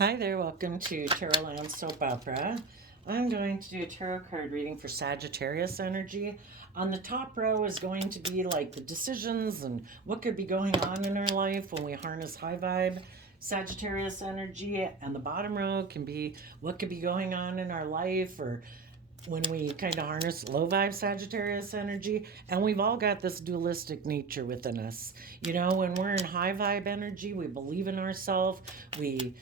Hi there, welcome to Tarot Land Soap Opera. I'm going to do a tarot card reading for Sagittarius energy. On the top row is going to be like the decisions and what could be going on in our life when we harness high vibe Sagittarius energy, and the bottom row can be what could be going on in our life or when we kind of harness low vibe Sagittarius energy. And we've all got this dualistic nature within us. You know, when we're in high vibe energy, we believe in ourselves, we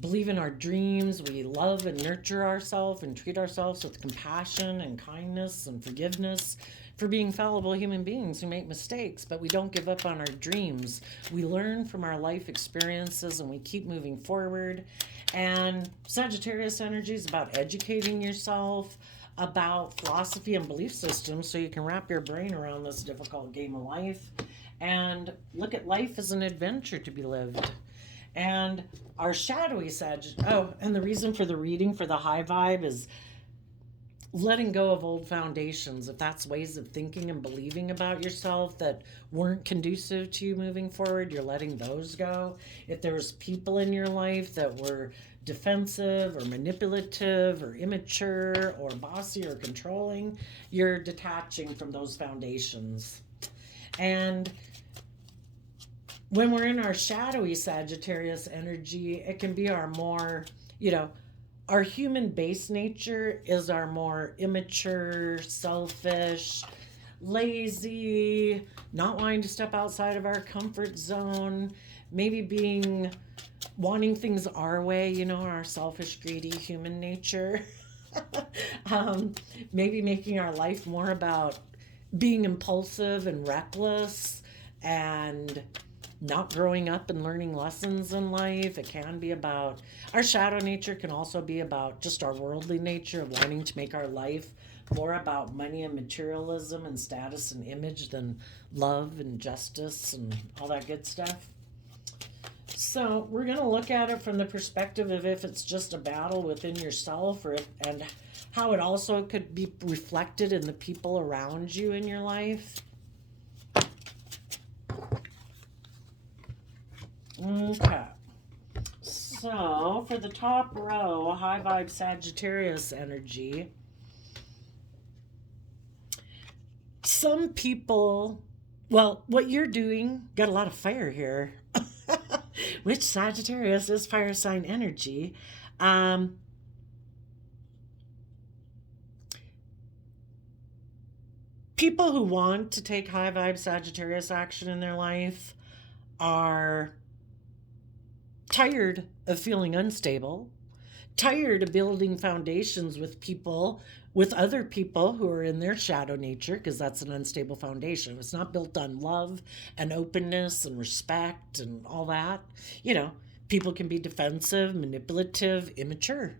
believe in our dreams, we love and nurture ourselves and treat ourselves with compassion and kindness and forgiveness for being fallible human beings who make mistakes, but we don't give up on our dreams. We learn from our life experiences and we keep moving forward. And Sagittarius energy is about educating yourself about philosophy and belief systems so you can wrap your brain around this difficult game of life and look at life as an adventure to be lived. And our shadowy and the reason for the reading for the high vibe is letting go of old foundations. If that's ways of thinking and believing about yourself that weren't conducive to you moving forward, you're letting those go. If there's people in your life that were defensive or manipulative or immature or bossy or controlling, you're detaching from those foundations. And when we're in our shadowy Sagittarius energy, it can be our more, our human base nature is our more immature, selfish, lazy, not wanting to step outside of our comfort zone, maybe wanting things our way, our selfish, greedy human nature. Maybe making our life more about being impulsive and reckless and not growing up and learning lessons in life. It can be about our shadow nature, can also be about just our worldly nature of wanting to make our life more about money and materialism and status and image than love and justice and all that good stuff. So we're going to look at it from the perspective of if it's just a battle within yourself and how it also could be reflected in the people around you in your life. Okay, so for the top row, high vibe Sagittarius energy, some people, well, what you're doing, got a lot of fire here, which Sagittarius is fire sign energy. People who want to take high vibe Sagittarius action in their life are tired of feeling unstable, tired of building foundations with other people who are in their shadow nature, because that's an unstable foundation. It's not built on love and openness and respect and all that. People can be defensive, manipulative, immature.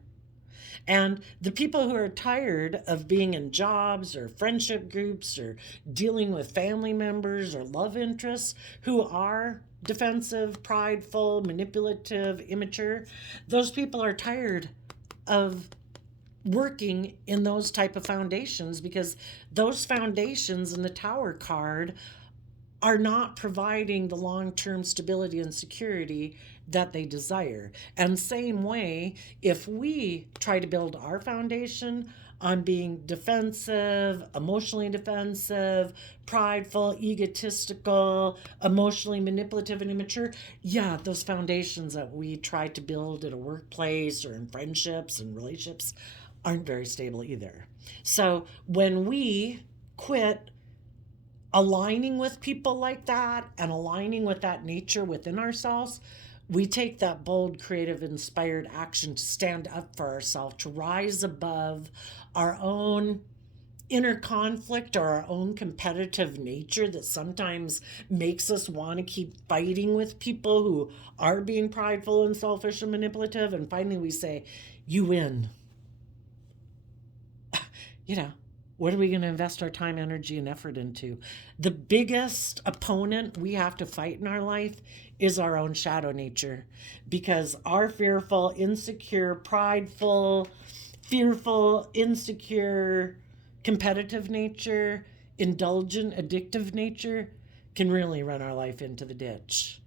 And the people who are tired of being in jobs or friendship groups or dealing with family members or love interests who are defensive, prideful, manipulative, immature, those people are tired of working in those type of foundations because those foundations in the Tower card are not providing the long-term stability and security that they desire. And same way, if we try to build our foundation on being defensive, emotionally defensive, prideful, egotistical, emotionally manipulative, and immature, yeah, those foundations that we try to build at a workplace or in friendships and relationships aren't very stable either. So when we quit aligning with people like that and aligning with that nature within ourselves, we take that bold, creative, inspired action to stand up for ourselves, to rise above our own inner conflict or our own competitive nature that sometimes makes us want to keep fighting with people who are being prideful and selfish and manipulative. And finally we say, you win. What are we going to invest our time, energy, and effort into? The biggest opponent we have to fight in our life is our own shadow nature, because our fearful, insecure, prideful, fearful, insecure, competitive nature, indulgent, addictive nature can really run our life into the ditch.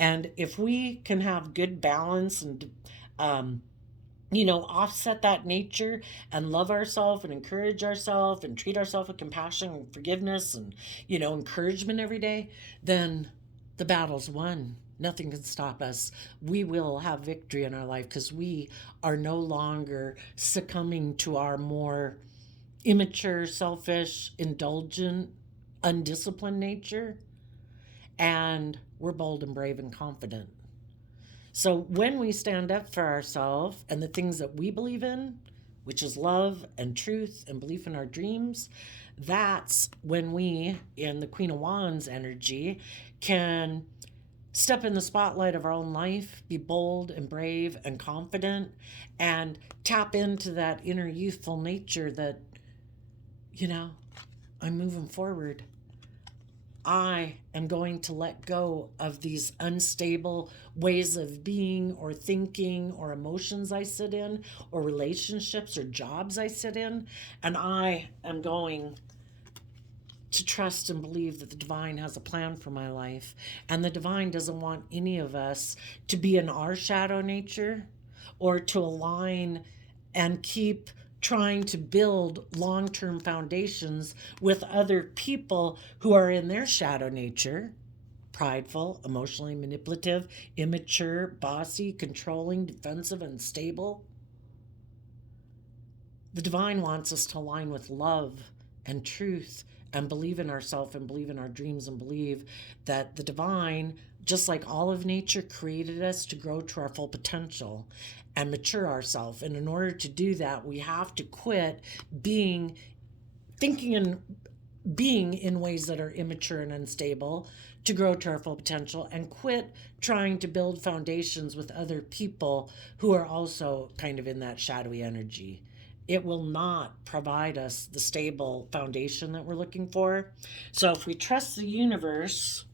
And if we can have good balance and um, offset that nature and love ourselves and encourage ourselves and treat ourselves with compassion and forgiveness and, encouragement every day, then the battle's won. Nothing can stop us. We will have victory in our life because we are no longer succumbing to our more immature, selfish, indulgent, undisciplined nature. And we're bold and brave and confident. So when we stand up for ourselves and the things that we believe in, which is love and truth and belief in our dreams, that's when we, in the Queen of Wands energy, can step in the spotlight of our own life, be bold and brave and confident, and tap into that inner youthful nature that, you know, I'm moving forward. I am going to let go of these unstable ways of being or thinking or emotions I sit in or relationships or jobs I sit in. And I am going to trust and believe that the divine has a plan for my life. And the divine doesn't want any of us to be in our shadow nature or to align and keep trying to build long term foundations with other people who are in their shadow nature: prideful, emotionally manipulative, immature, bossy, controlling, defensive, and unstable. The divine wants us to align with love and truth and believe in ourselves and believe in our dreams and believe that the divine, just like all of nature, created us to grow to our full potential and mature ourselves. And in order to do that, we have to quit thinking and being in ways that are immature and unstable to grow to our full potential, and quit trying to build foundations with other people who are also kind of in that shadowy energy. It will not provide us the stable foundation that we're looking for. So if we trust the universe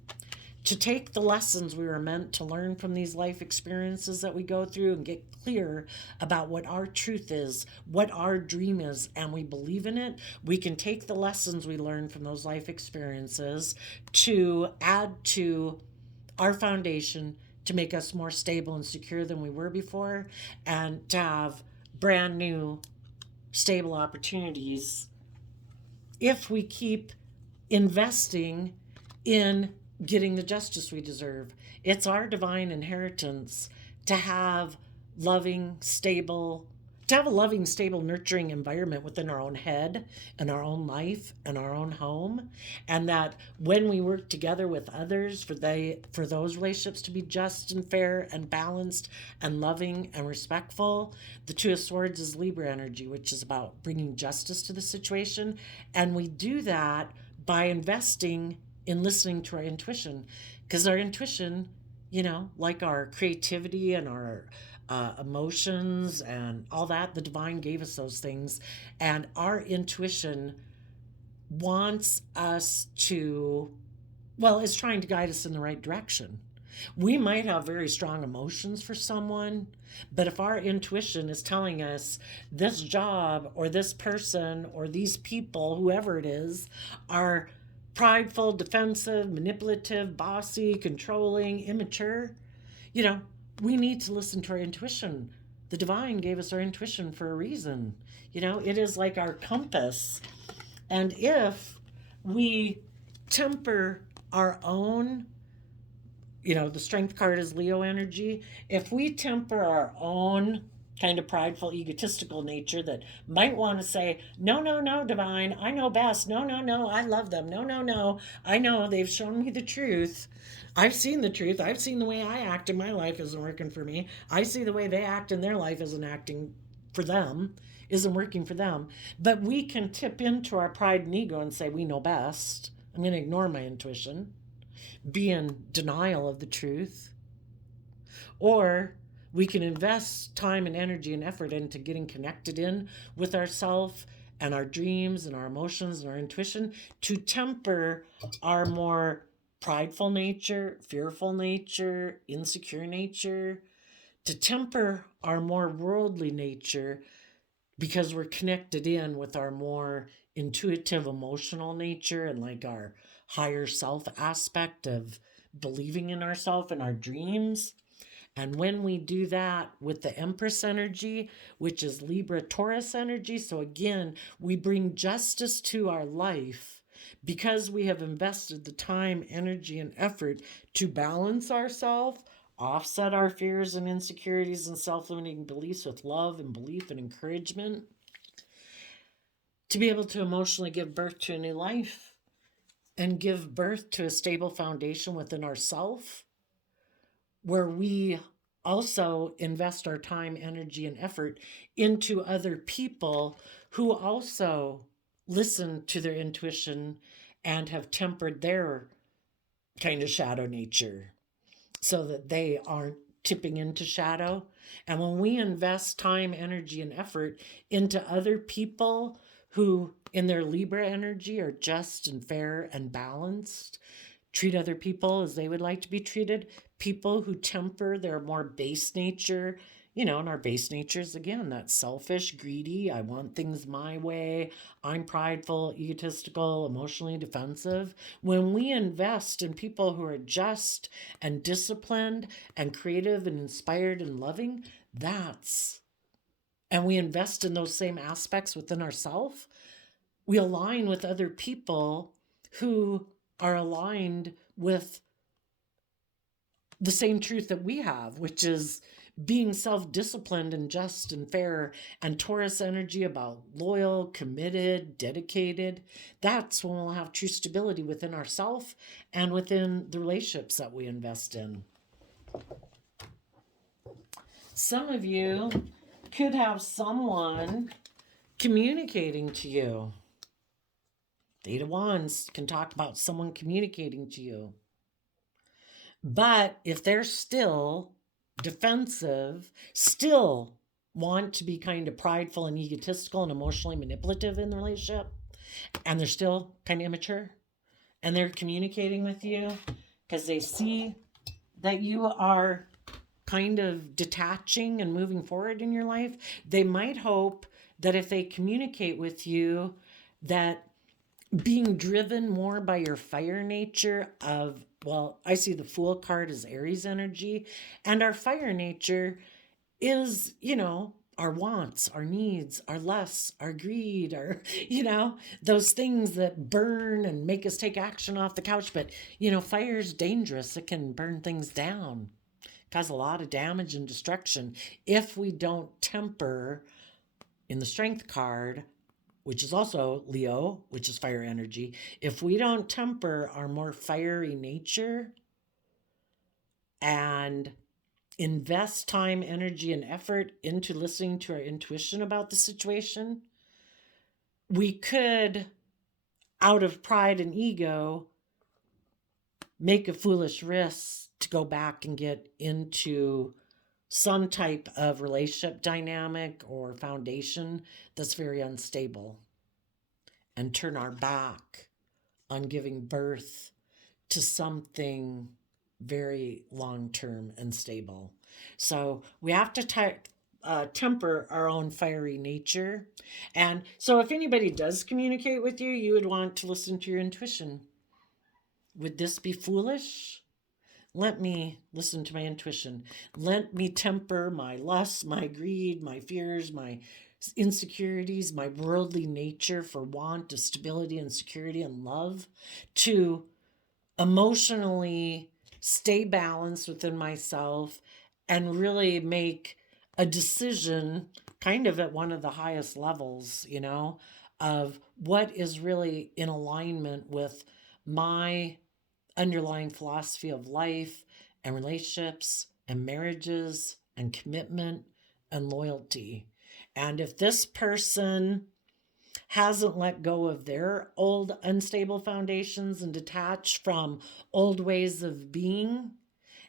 to take the lessons we were meant to learn from these life experiences that we go through and get clear about what our truth is, what our dream is, and we believe in it, we can take the lessons we learned from those life experiences to add to our foundation to make us more stable and secure than we were before, and to have brand new stable opportunities if we keep investing in getting the justice we deserve. It's our divine inheritance to have loving, stable, to have a loving, stable, nurturing environment within our own head and our own life and our own home. And that when we work together with others for those relationships to be just and fair and balanced and loving and respectful. The Two of Swords is Libra energy, which is about bringing justice to the situation. And we do that by investing in listening to our intuition, because our intuition, like our creativity and our emotions and all that, the divine gave us those things, and our intuition wants us to, well, is trying to guide us in the right direction. We might have very strong emotions for someone, but if our intuition is telling us this job or this person or these people, whoever it is, are prideful, defensive, manipulative, bossy, controlling, immature, you know, we need to listen to our intuition. The divine gave us our intuition for a reason. It is like our compass. And if we temper our own, the strength card is Leo energy. If we temper our own kind of prideful, egotistical nature that might want to say, no, no, no, divine, I know best. No, no, no, I love them. No, no, no, I know they've shown me the truth. I've seen the truth. I've seen the way I act in my life isn't working for me. I see the way they act in their life isn't acting for them, isn't working for them. But we can tip into our pride and ego and say, we know best. I'm going to ignore my intuition, be in denial of the truth. Or we can invest time and energy and effort into getting connected in with ourself and our dreams and our emotions and our intuition to temper our more prideful nature, fearful nature, insecure nature, to temper our more worldly nature, because we're connected in with our more intuitive, emotional nature and like our higher self aspect of believing in ourselves and our dreams. And when we do that with the Empress energy, which is Libra Taurus energy, so again, we bring justice to our life because we have invested the time, energy, and effort to balance ourselves, offset our fears and insecurities and self limiting beliefs with love and belief and encouragement, to be able to emotionally give birth to a new life and give birth to a stable foundation within ourself, where we also invest our time, energy, and effort into other people who also listen to their intuition and have tempered their kind of shadow nature so that they aren't tipping into shadow. And when we invest time, energy, and effort into other people who, in their Libra energy, are just and fair and balanced, treat other people as they would like to be treated, people who temper their more base nature, and our base nature is, again, that selfish, greedy, I want things my way, I'm prideful, egotistical, emotionally defensive. When we invest in people who are just and disciplined and creative and inspired and loving, and we invest in those same aspects within ourselves, we align with other people who are aligned with the same truth that we have, which is being self-disciplined and just and fair, and Taurus energy about loyal, committed, dedicated. That's when we'll have true stability within ourselves and within the relationships that we invest in. Some of you could have someone communicating to you. The Eight of Wands can talk about someone communicating to you. But if they're still defensive, still want to be kind of prideful and egotistical and emotionally manipulative in the relationship, and they're still kind of immature, and they're communicating with you because they see that you are kind of detaching and moving forward in your life, they might hope that if they communicate with you, that being driven more by your fire nature of, well, I see the Fool card as Aries energy, and our fire nature is, our wants, our needs, our lusts, our greed, those things that burn and make us take action off the couch. But, fire is dangerous. It can burn things down, cause a lot of damage and destruction if we don't temper in the Strength card, which is also Leo, which is fire energy. If we don't temper our more fiery nature and invest time, energy, and effort into listening to our intuition about the situation, we could, out of pride and ego, make a foolish risk to go back and get into some type of relationship dynamic or foundation that's very unstable, and turn our back on giving birth to something very long-term and stable. So we have to temper our own fiery nature. And so if anybody does communicate with you, you would want to listen to your intuition. Would this be foolish? Let me listen to my intuition. Let me temper my lust, my greed, my fears, my insecurities, my worldly nature for want of stability and security and love, to emotionally stay balanced within myself and really make a decision kind of at one of the highest levels, of what is really in alignment with my underlying philosophy of life and relationships and marriages and commitment and loyalty. And if this person hasn't let go of their old unstable foundations and detached from old ways of being,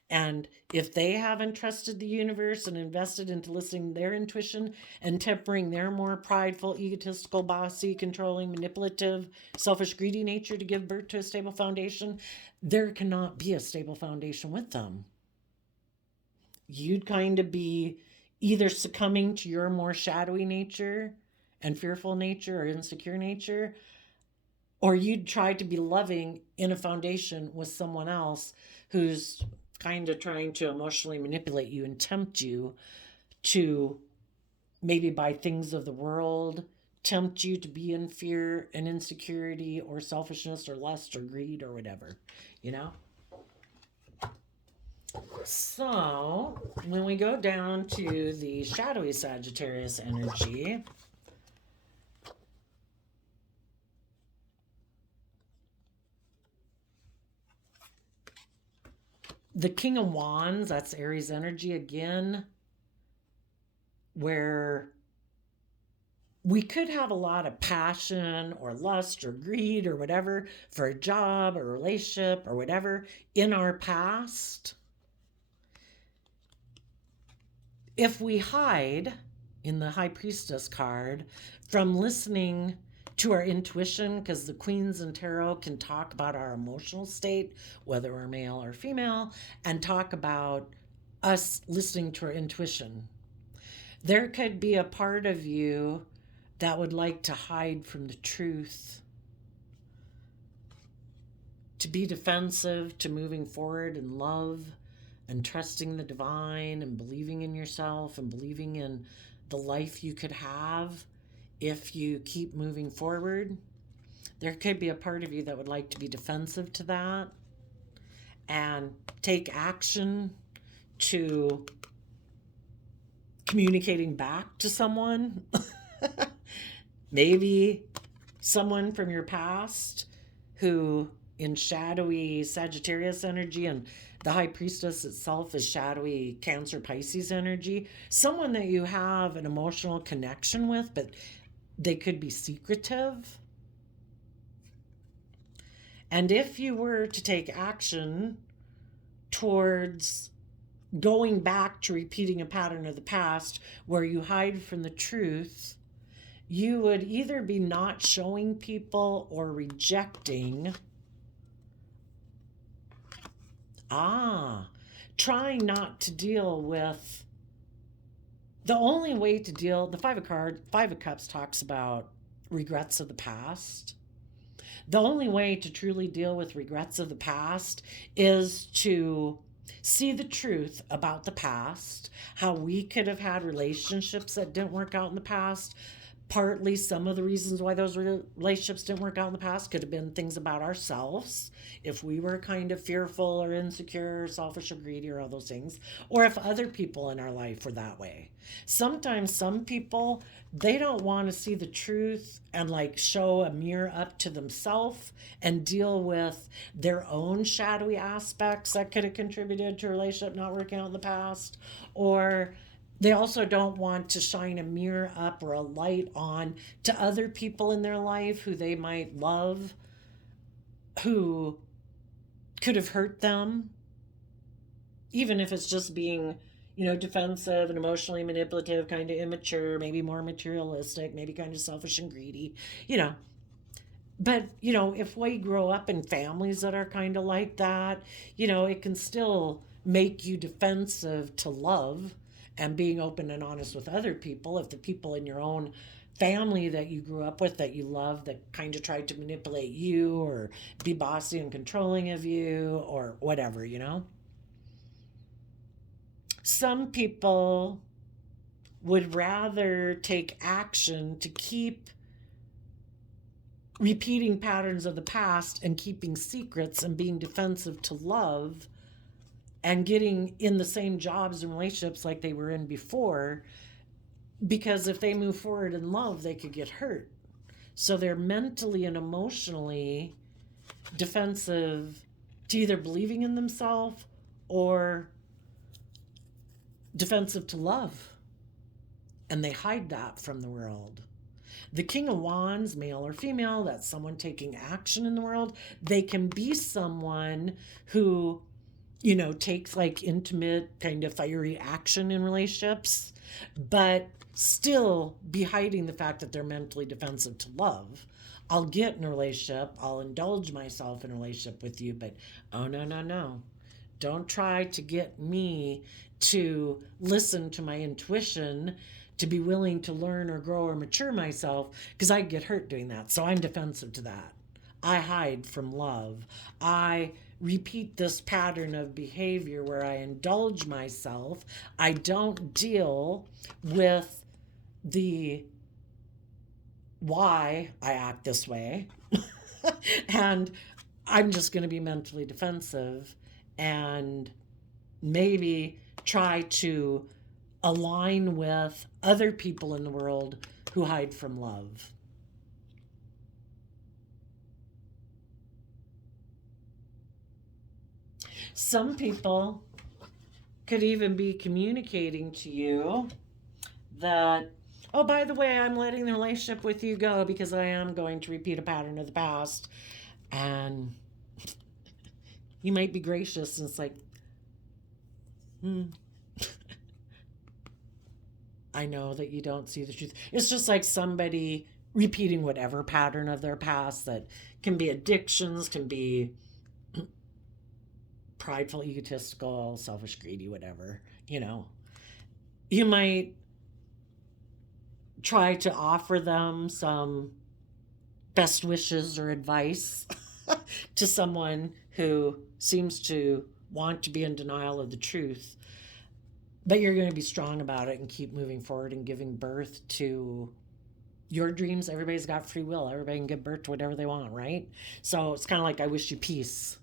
and if they haven't trusted the universe and invested into listening to their intuition and tempering their more prideful, egotistical, bossy, controlling, manipulative, selfish, greedy nature to give birth to a stable foundation, there cannot be a stable foundation with them. You'd kind of be either succumbing to your more shadowy nature and fearful nature or insecure nature, or you'd try to be loving in a foundation with someone else who's kind of trying to emotionally manipulate you and tempt you to, maybe by things of the world, tempt you to be in fear and insecurity or selfishness or lust or greed or whatever, you know? So, when we go down to the shadowy Sagittarius energy, the King of Wands, that's Aries energy again, where we could have a lot of passion or lust or greed or whatever for a job or relationship or whatever in our past. If we hide in the High Priestess card from listening to our intuition, because the Queens in Tarot can talk about our emotional state, whether we're male or female, and talk about us listening to our intuition. There could be a part of you that would like to hide from the truth, to be defensive, to moving forward in love and trusting the divine and believing in yourself and believing in the life you could have if you keep moving forward. There could be a part of you that would like to be defensive to that and take action to communicating back to someone. Maybe someone from your past who, in shadowy Sagittarius energy, and the High Priestess itself is shadowy Cancer Pisces energy, someone that you have an emotional connection with, but they could be secretive. And if you were to take action towards going back to repeating a pattern of the past where you hide from the truth, you would either be not showing people or rejecting. Trying not to deal with. The only way to deal, the Five of Cups talks about regrets of the past. The only way to truly deal with regrets of the past is to see the truth about the past, how we could have had relationships that didn't work out in the past. Partly some of the reasons why those relationships didn't work out in the past could have been things about ourselves, if we were kind of fearful or insecure or selfish or greedy or all those things, or if other people in our life were that way. Sometimes some people, they don't want to see the truth and like show a mirror up to themselves and deal with their own shadowy aspects that could have contributed to a relationship not working out in the past, or they also don't want to shine a mirror up or a light on to other people in their life who they might love, who could have hurt them, even if it's just being, defensive and emotionally manipulative, kind of immature, maybe more materialistic, maybe kind of selfish and greedy, But, if we grow up in families that are kind of like that, it can still make you defensive to love and being open and honest with other people. If the people in your own family that you grew up with, that you love, that kind of tried to manipulate you or be bossy and controlling of you or whatever, Some people would rather take action to keep repeating patterns of the past and keeping secrets and being defensive to love and getting in the same jobs and relationships like they were in before, because if they move forward in love, they could get hurt. So they're mentally and emotionally defensive to either believing in themselves or defensive to love. And they hide that from the world. The King of Wands, male or female, that's someone taking action in the world. They can be someone who, takes like intimate, kind of fiery action in relationships, but still be hiding the fact that they're mentally defensive to love. I'll get in a relationship, I'll indulge myself in a relationship with you, but oh, no. Don't try to get me to listen to my intuition, to be willing to learn or grow or mature myself, because I get hurt doing that. So I'm defensive to that. I hide from love. I repeat this pattern of behavior where I indulge myself. I don't deal with the why I act this way. And I'm just going to be mentally defensive and maybe try to align with other people in the world who hide from love. Some people could even be communicating to you that, oh, by the way, I'm letting the relationship with you go because I am going to repeat a pattern of the past. And you might be gracious, and it's like, I know that you don't see the truth. It's just like somebody repeating whatever pattern of their past that can be addictions, can be prideful, egotistical, selfish, greedy, whatever, you know. You might try to offer them some best wishes or advice to someone who seems to want to be in denial of the truth. But you're going to be strong about it and keep moving forward and giving birth to your dreams. Everybody's got free will. Everybody can give birth to whatever they want, right? So it's kind of like, I wish you peace.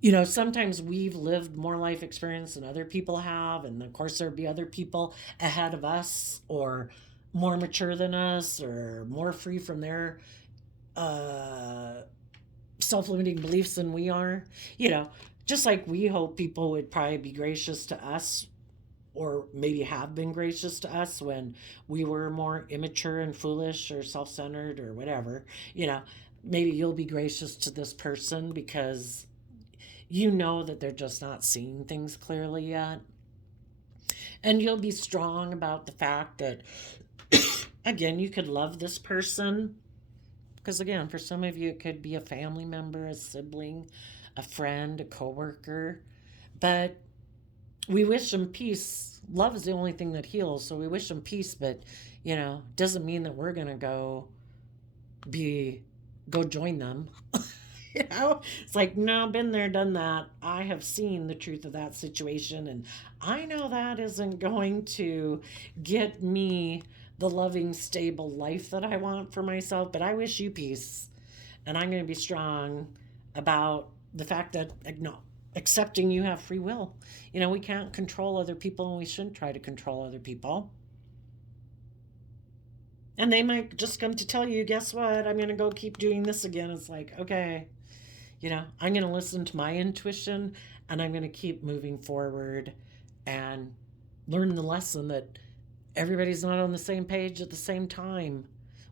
You know, sometimes we've lived more life experience than other people have. And of course, there'd be other people ahead of us or more mature than us or more free from their self-limiting beliefs than we are. You know, just like we hope people would probably be gracious to us or maybe have been gracious to us when we were more immature and foolish or self-centered or whatever. You know, maybe you'll be gracious to this person because you know that they're just not seeing things clearly yet. And you'll be strong about the fact that, again, you could love this person. Because, again, for some of you, it could be a family member, a sibling, a friend, a coworker. But we wish them peace. Love is the only thing that heals. So we wish them peace, but, you know, doesn't mean that we're going to go join them. You know, it's like, no, been there, done that. I have seen the truth of that situation, and I know that isn't going to get me the loving, stable life that I want for myself, but I wish you peace. And I'm going to be strong about the fact that, no, accepting you have free will. You know, we can't control other people, and we shouldn't try to control other people. And they might just come to tell you, guess what? I'm going to go keep doing this again. It's like, okay. You know, I'm going to listen to my intuition and I'm going to keep moving forward and learn the lesson that everybody's not on the same page at the same time.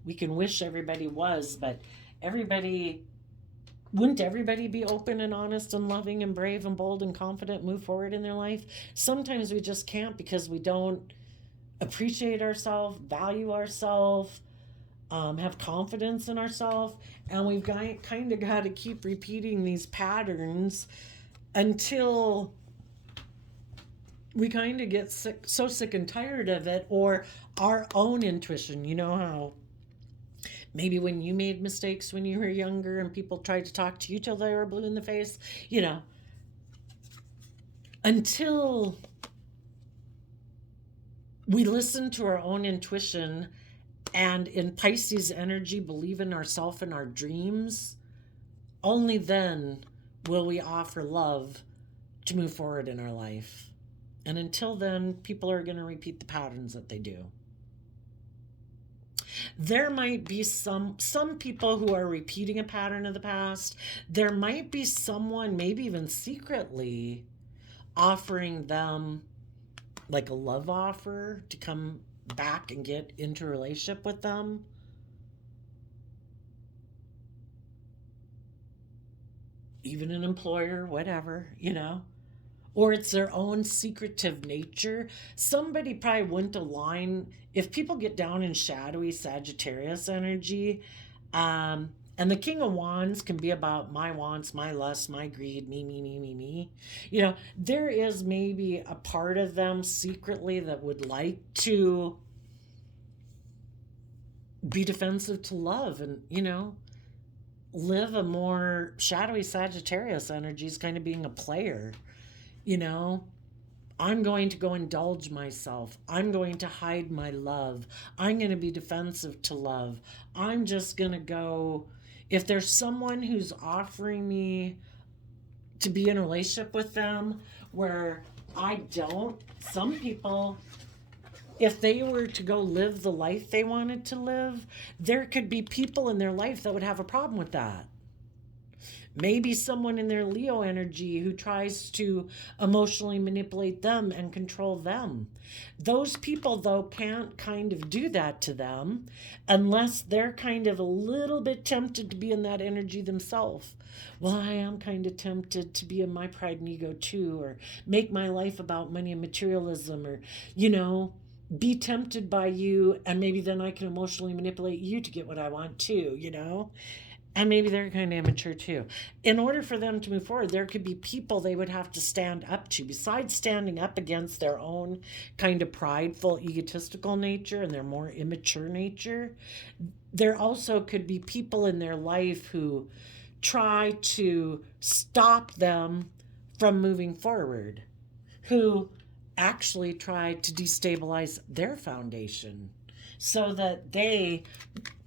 We can wish everybody was, but wouldn't everybody be open and honest and loving and brave and bold and confident, move forward in their life? Sometimes we just can't because we don't appreciate ourselves, value ourselves, have confidence in ourselves, and we've kind of got to keep repeating these patterns until we kind of get so sick and tired of it, or our own intuition. You know how maybe when you made mistakes when you were younger and people tried to talk to you till they were blue in the face, you know, until we listen to our own intuition and in Pisces energy, believe in ourselves and our dreams, only then will we offer love to move forward in our life. And until then, people are going to repeat the patterns that they do. There might be some people who are repeating a pattern of the past. There might be someone, maybe even secretly, offering them like a love offer to come back and get into a relationship with them. Even an employer, whatever, you know. Or it's their own secretive nature. Somebody probably wouldn't align. If people get down in shadowy Sagittarius energy, and the King of Wands can be about my wants, my lusts, my greed, me. You know, there is maybe a part of them secretly that would like to be defensive to love. And, you know, live a more shadowy Sagittarius energy is kind of being a player, you know? I'm going to go indulge myself. I'm going to hide my love. I'm going to be defensive to love. I'm just going to go. If there's someone who's offering me to be in a relationship with them where I don't, some people, if they were to go live the life they wanted to live, there could be people in their life that would have a problem with that. Maybe someone in their Leo energy who tries to emotionally manipulate them and control them. Those people, though, can't kind of do that to them unless they're kind of a little bit tempted to be in that energy themselves. Well, I am kind of tempted to be in my pride and ego too, or make my life about money and materialism, or, be tempted by you, and maybe then I can emotionally manipulate you to get what I want too. And maybe they're kind of immature too. In order for them to move forward, there could be people they would have to stand up to. Besides standing up against their own kind of prideful, egotistical nature and their more immature nature, there also could be people in their life who try to stop them from moving forward, who actually try to destabilize their foundation so that they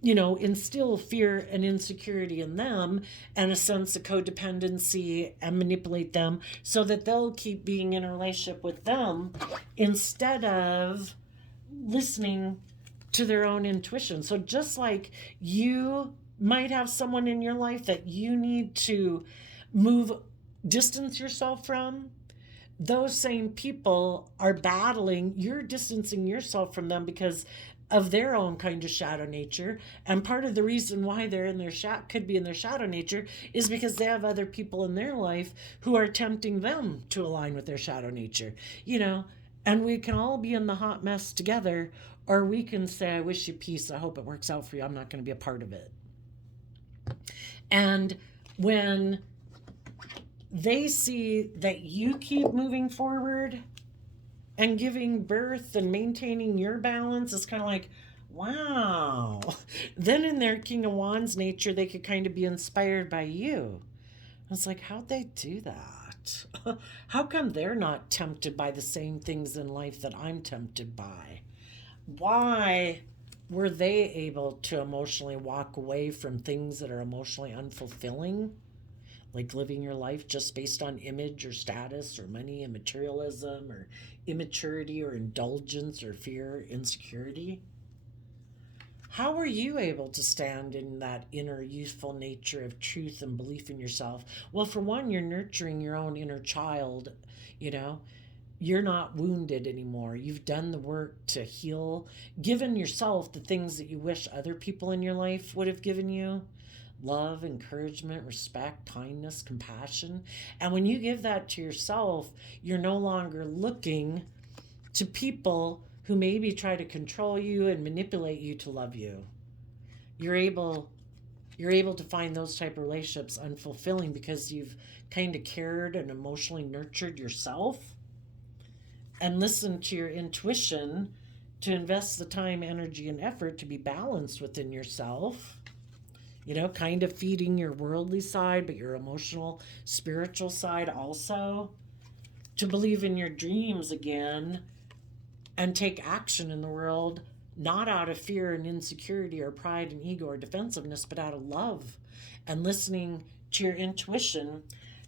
instill fear and insecurity in them and a sense of codependency and manipulate them so that they'll keep being in a relationship with them instead of listening to their own intuition. So just like you might have someone in your life that you need to distance yourself from, those same people are battling, you're distancing yourself from them because of their own kind of shadow nature. And part of the reason why they're in their could be in their shadow nature is because they have other people in their life who are tempting them to align with their shadow nature. And we can all be in the hot mess together, or we can say, I wish you peace, I hope it works out for you, I'm not going to be a part of it. And when they see that you keep moving forward and giving birth and maintaining your balance, is kind of like, wow. Then in their King of Wands nature, they could kind of be inspired by you. It's like, how'd they do that? How come they're not tempted by the same things in life that I'm tempted by? Why were they able to emotionally walk away from things that are emotionally unfulfilling? Like living your life just based on image or status or money and materialism or immaturity or indulgence or fear, insecurity. How were you able to stand in that inner youthful nature of truth and belief in yourself? Well, for one, you're nurturing your own inner child. You're not wounded anymore. You've done the work to heal, given yourself the things that you wish other people in your life would have given you: love, encouragement, respect, kindness, compassion. And when you give that to yourself, you're no longer looking to people who maybe try to control you and manipulate you to love you. You're able to find those type of relationships unfulfilling because you've kind of cared and emotionally nurtured yourself and listened to your intuition to invest the time, energy, and effort to be balanced within yourself. Kind of feeding your worldly side, but your emotional, spiritual side also. To believe in your dreams again and take action in the world, not out of fear and insecurity or pride and ego or defensiveness, but out of love and listening to your intuition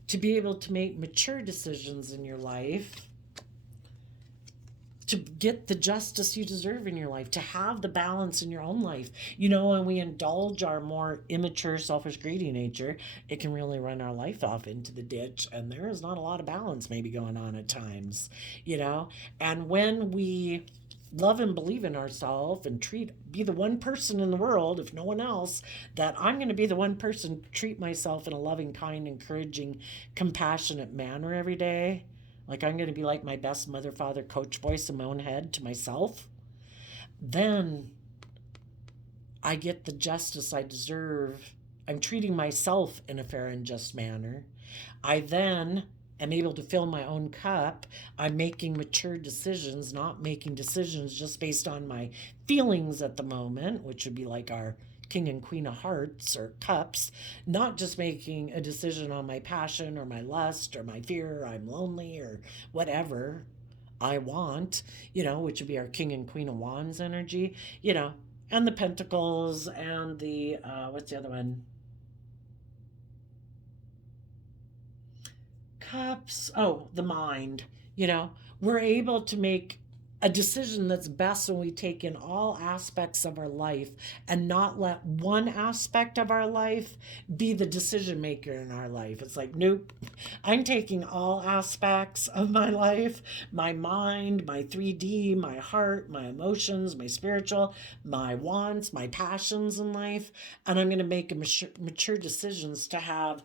to be able to make mature decisions in your life, to get the justice you deserve in your life, to have the balance in your own life. When we indulge our more immature, selfish, greedy nature, it can really run our life off into the ditch, and there is not a lot of balance maybe going on at times. And when we love and believe in ourselves and be the one person in the world, if no one else, that I'm going to be the one person to treat myself in a loving, kind, encouraging, compassionate manner every day. Like I'm going to be like my best mother, father, coach voice in my own head to myself. Then I get the justice I deserve. I'm treating myself in a fair and just manner. I then am able to fill my own cup. I'm making mature decisions, not making decisions just based on my feelings at the moment, which would be like our King and Queen of Hearts or Cups, not just making a decision on my passion or my lust or my fear, or I'm lonely or whatever I want, which would be our King and Queen of Wands energy, and the Pentacles and the, what's the other one? Cups. Oh, the mind. We're able to make a decision that's best when we take in all aspects of our life and not let one aspect of our life be the decision maker in our life. It's like, nope, I'm taking all aspects of my life, my mind, my 3D, my heart, my emotions, my spiritual, my wants, my passions in life, and I'm going to make mature decisions to have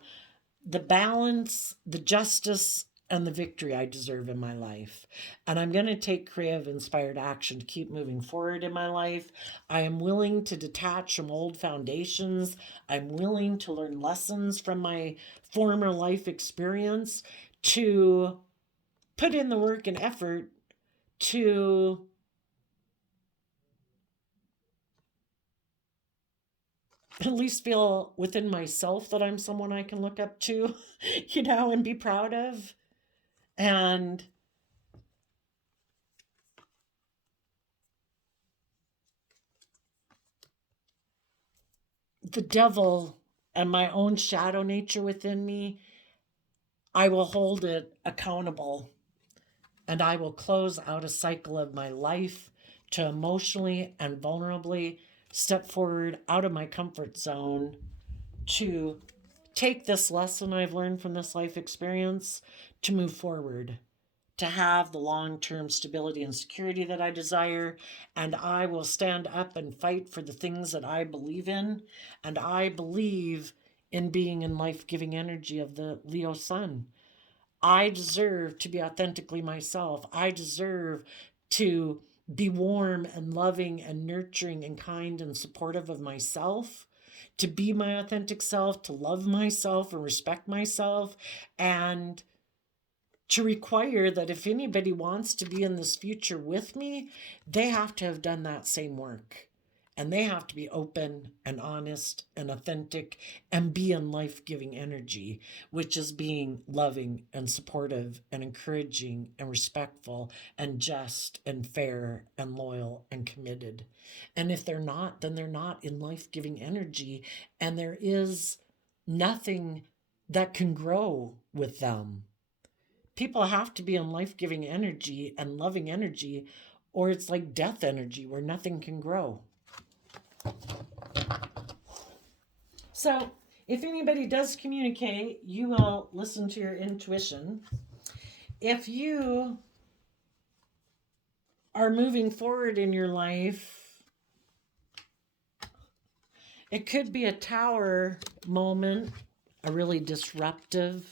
the balance, the justice, and the victory I deserve in my life. And I'm going to take creative, inspired action to keep moving forward in my life. I am willing to detach from old foundations. I'm willing to learn lessons from my former life experience, to put in the work and effort to at least feel within myself that I'm someone I can look up to, and be proud of. And the devil and my own shadow nature within me, I will hold it accountable, and I will close out a cycle of my life to emotionally and vulnerably step forward out of my comfort zone to take this lesson I've learned from this life experience to move forward, to have the long-term stability and security that I desire. And I will stand up and fight for the things that I believe in. And I believe in being in life-giving energy of the Leo sun. I deserve to be authentically myself. I deserve to be warm and loving and nurturing and kind and supportive of myself, to be my authentic self, to love myself and respect myself, and to require that if anybody wants to be in this future with me, they have to have done that same work. And they have to be open and honest and authentic and be in life-giving energy, which is being loving and supportive and encouraging and respectful and just and fair and loyal and committed. And if they're not, then they're not in life-giving energy, and there is nothing that can grow with them. People have to be in life-giving energy and loving energy, or it's like death energy where nothing can grow. So if anybody does communicate, you will listen to your intuition. If you are moving forward in your life, it could be a tower moment, a really disruptive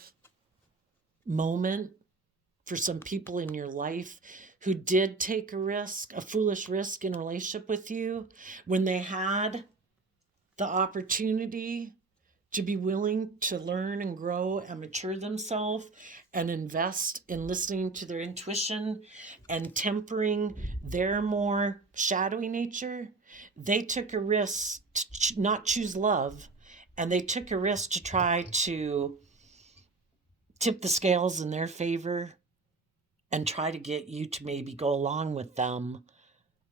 moment for some people in your life who did take a risk, a foolish risk in a relationship with you, when they had the opportunity to be willing to learn and grow and mature themselves and invest in listening to their intuition and tempering their more shadowy nature. They took a risk to not choose love, and they took a risk to try to tip the scales in their favor and try to get you to maybe go along with them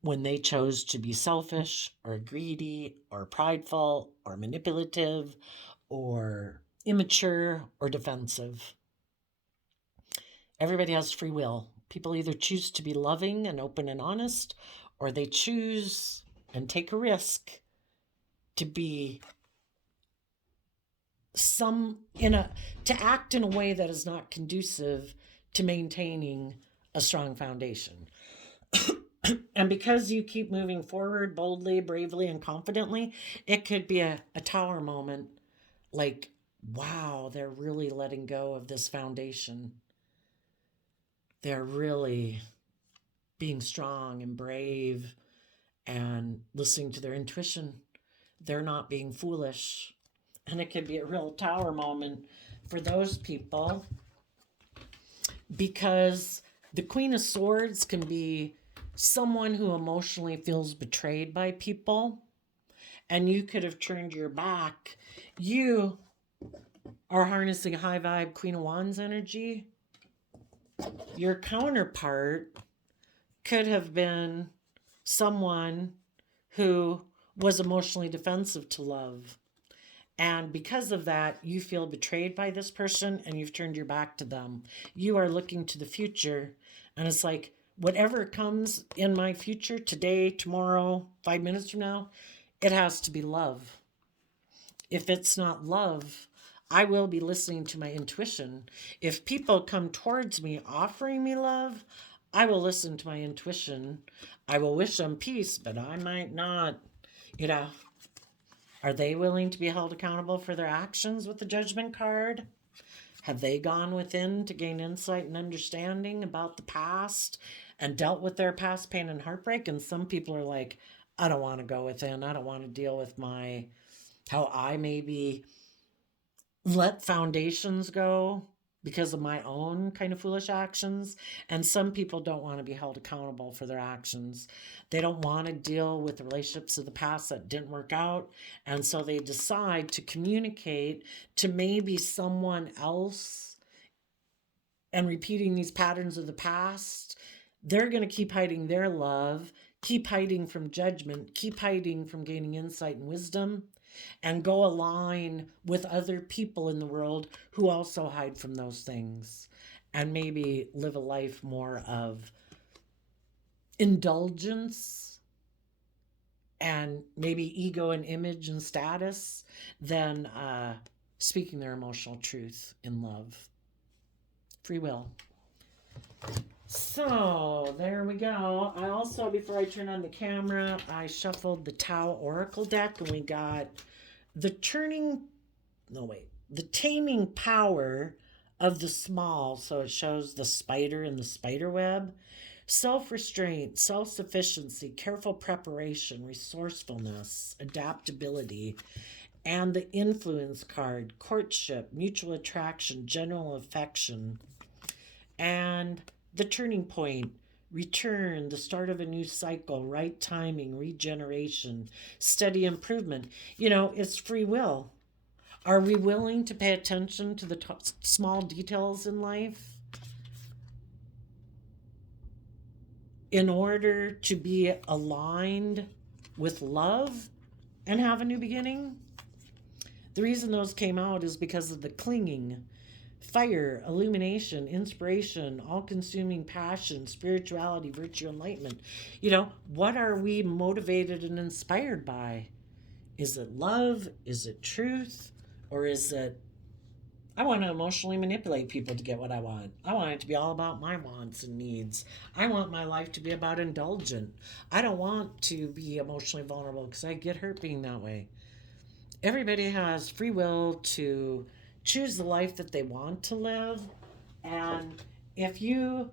when they chose to be selfish or greedy or prideful or manipulative or immature or defensive. Everybody has free will. People either choose to be loving and open and honest, or they choose and take a risk to be to act in a way that is not conducive to maintaining a strong foundation. And because you keep moving forward boldly, bravely, and confidently, it could be a tower moment, like, wow, they're really letting go of this foundation. They're really being strong and brave and listening to their intuition. They're not being foolish. And it could be a real tower moment for those people, because the Queen of Swords can be someone who emotionally feels betrayed by people and you could have turned your back. You are harnessing high vibe Queen of Wands energy. Your counterpart could have been someone who was emotionally defensive to love. And because of that, you feel betrayed by this person and you've turned your back to them. You are looking to the future, and it's like, whatever comes in my future, today, tomorrow, 5 minutes from now, it has to be love. If it's not love, I will be listening to my intuition. If people come towards me offering me love, I will listen to my intuition. I will wish them peace, but I might not. You know, are they willing to be held accountable for their actions with the Judgment card? Have they gone within to gain insight and understanding about the past and dealt with their past pain and heartbreak? And some people are like, I don't want to go within. I don't want to deal with how I maybe let foundations go because of my own kind of foolish actions. And some people don't want to be held accountable for their actions. They don't want to deal with the relationships of the past that didn't work out. And so they decide to communicate to maybe someone else and repeating these patterns of the past. They're going to keep hiding their love, keep hiding from judgment, keep hiding from gaining insight and wisdom, and go align with other people in the world who also hide from those things and maybe live a life more of indulgence and maybe ego and image and status than speaking their emotional truth in love. Free will. So there we go. I also, before I turn on the camera, I shuffled the Tao Oracle deck, and we got the taming power of the small. So it shows the spider and the spider web. Self-restraint, self-sufficiency, careful preparation, resourcefulness, adaptability, and the influence card, courtship, mutual attraction, general affection, and the turning point, return, the start of a new cycle, right timing, regeneration, steady improvement. It's free will. Are we willing to pay attention to the small details in life in order to be aligned with love and have a new beginning? The reason those came out is because of the clinging. Fire, illumination, inspiration, all-consuming passion, spirituality, virtue, enlightenment. What are we motivated and inspired by? Is it love? Is it truth? Or is it, I want to emotionally manipulate people to get what I want. I want it to be all about my wants and needs. I want my life to be about indulgent. I don't want to be emotionally vulnerable because I get hurt being that way. Everybody has free will to choose the life that they want to live. And if you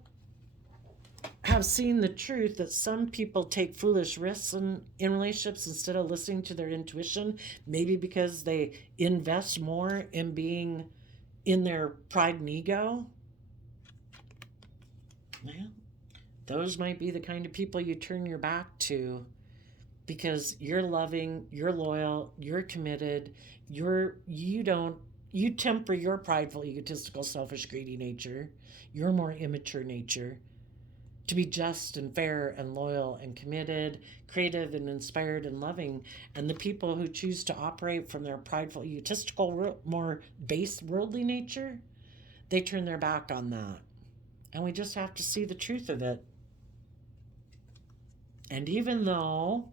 have seen the truth that some people take foolish risks in relationships instead of listening to their intuition, maybe because they invest more in being in their pride and ego, well, those might be the kind of people you turn your back to, because you're loving, you're loyal, you're committed, you temper your prideful, egotistical, selfish, greedy nature, your more immature nature, to be just and fair and loyal and committed, creative and inspired and loving. And the people who choose to operate from their prideful, egotistical, more base worldly nature, they turn their back on that. And we just have to see the truth of it. And even though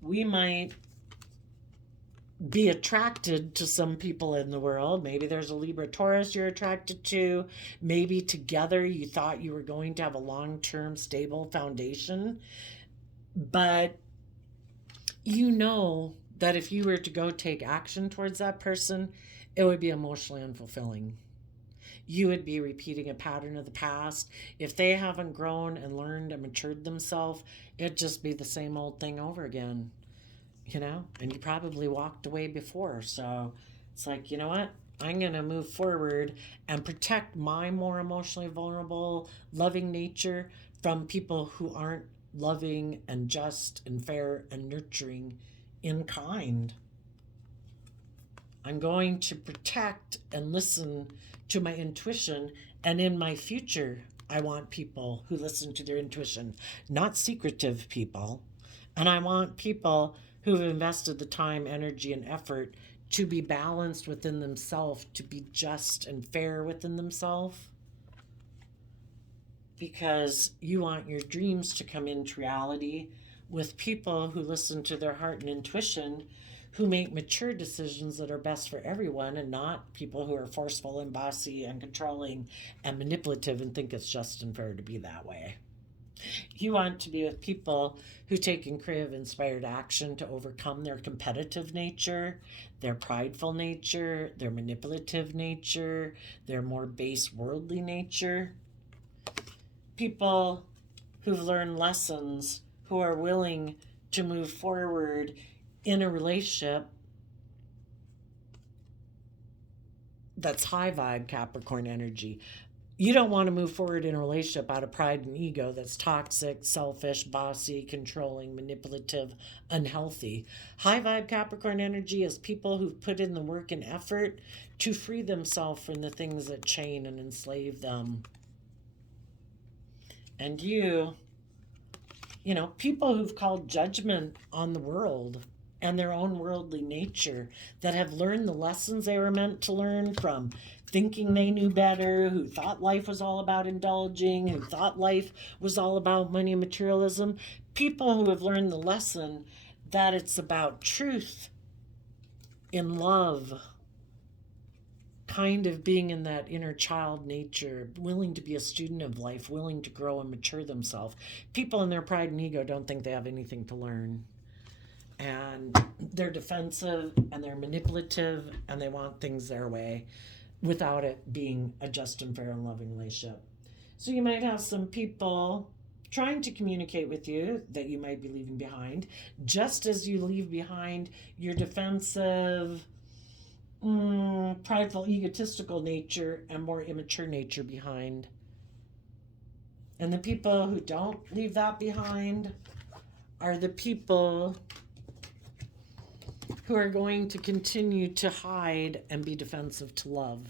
we might be attracted to some people in the world. Maybe there's a Libra Taurus you're attracted to. Maybe together you thought you were going to have a long-term stable foundation. But that if you were to go take action towards that person, it would be emotionally unfulfilling. You would be repeating a pattern of the past. If they haven't grown and learned and matured themselves, it'd just be the same old thing over again. And you probably walked away before. So it's like, you know what? I'm going to move forward and protect my more emotionally vulnerable, loving nature from people who aren't loving and just and fair and nurturing in kind. I'm going to protect and listen to my intuition. And in my future, I want people who listen to their intuition, not secretive people. And I want people who've invested the time, energy, and effort to be balanced within themselves, to be just and fair within themselves. Because you want your dreams to come into reality with people who listen to their heart and intuition, who make mature decisions that are best for everyone, and not people who are forceful and bossy and controlling and manipulative and think it's just and fair to be that way. You want to be with people who take and crave inspired action to overcome their competitive nature, their prideful nature, their manipulative nature, their more base worldly nature. People who've learned lessons, who are willing to move forward in a relationship that's high vibe Capricorn energy. You don't want to move forward in a relationship out of pride and ego that's toxic, selfish, bossy, controlling, manipulative, unhealthy. High vibe Capricorn energy is people who've put in the work and effort to free themselves from the things that chain and enslave them. And you know, people who've called judgment on the world and their own worldly nature, that have learned the lessons they were meant to learn from thinking they knew better, who thought life was all about indulging, who thought life was all about money and materialism. People who have learned the lesson that it's about truth in love, kind of being in that inner child nature, willing to be a student of life, willing to grow and mature themselves. People in their pride and ego don't think they have anything to learn. And they're defensive and they're manipulative and they want things their way without it being a just and fair and loving relationship. So you might have some people trying to communicate with you that you might be leaving behind, just as you leave behind your defensive, prideful, egotistical nature and more immature nature behind. And the people who don't leave that behind are the people who are going to continue to hide and be defensive to love.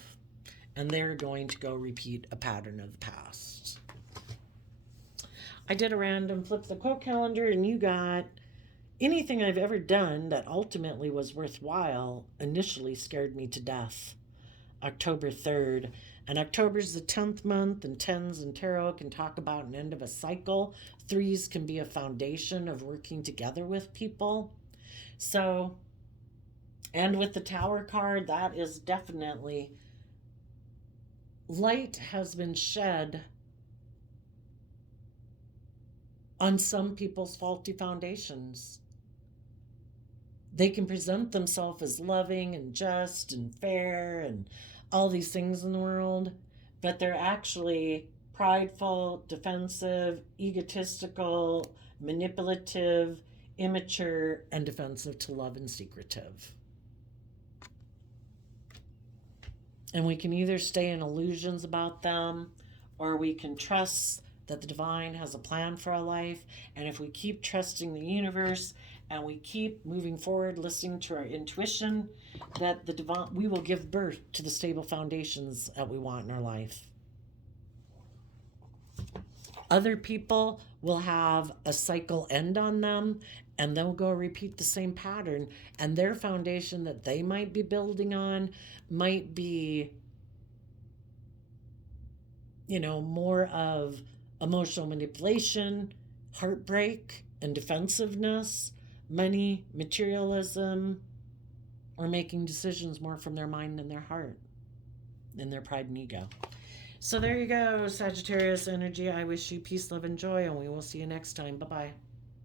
And they're going to go repeat a pattern of the past. I did a random flip the quote calendar, and you got anything I've ever done that ultimately was worthwhile initially scared me to death. October 3rd. And October's the 10th month, and 10s in tarot can talk about an end of a cycle. 3s can be a foundation of working together with people. So, and with the Tower card, that is definitely light has been shed on some people's faulty foundations. They can present themselves as loving and just and fair and all these things in the world, but they're actually prideful, defensive, egotistical, manipulative, immature, and defensive to love and secretive. And we can either stay in illusions about them, or we can trust that the divine has a plan for our life. And if we keep trusting the universe and we keep moving forward, listening to our intuition, that the divine, we will give birth to the stable foundations that we want in our life. Other people will have a cycle end on them, and they'll go repeat the same pattern, and their foundation that they might be building on might be, you know, more of emotional manipulation, heartbreak, and defensiveness, money, materialism, or making decisions more from their mind than their heart, than their pride and ego. So there you go, Sagittarius energy. I wish you peace, love, and joy, and we will see you next time. Bye-bye.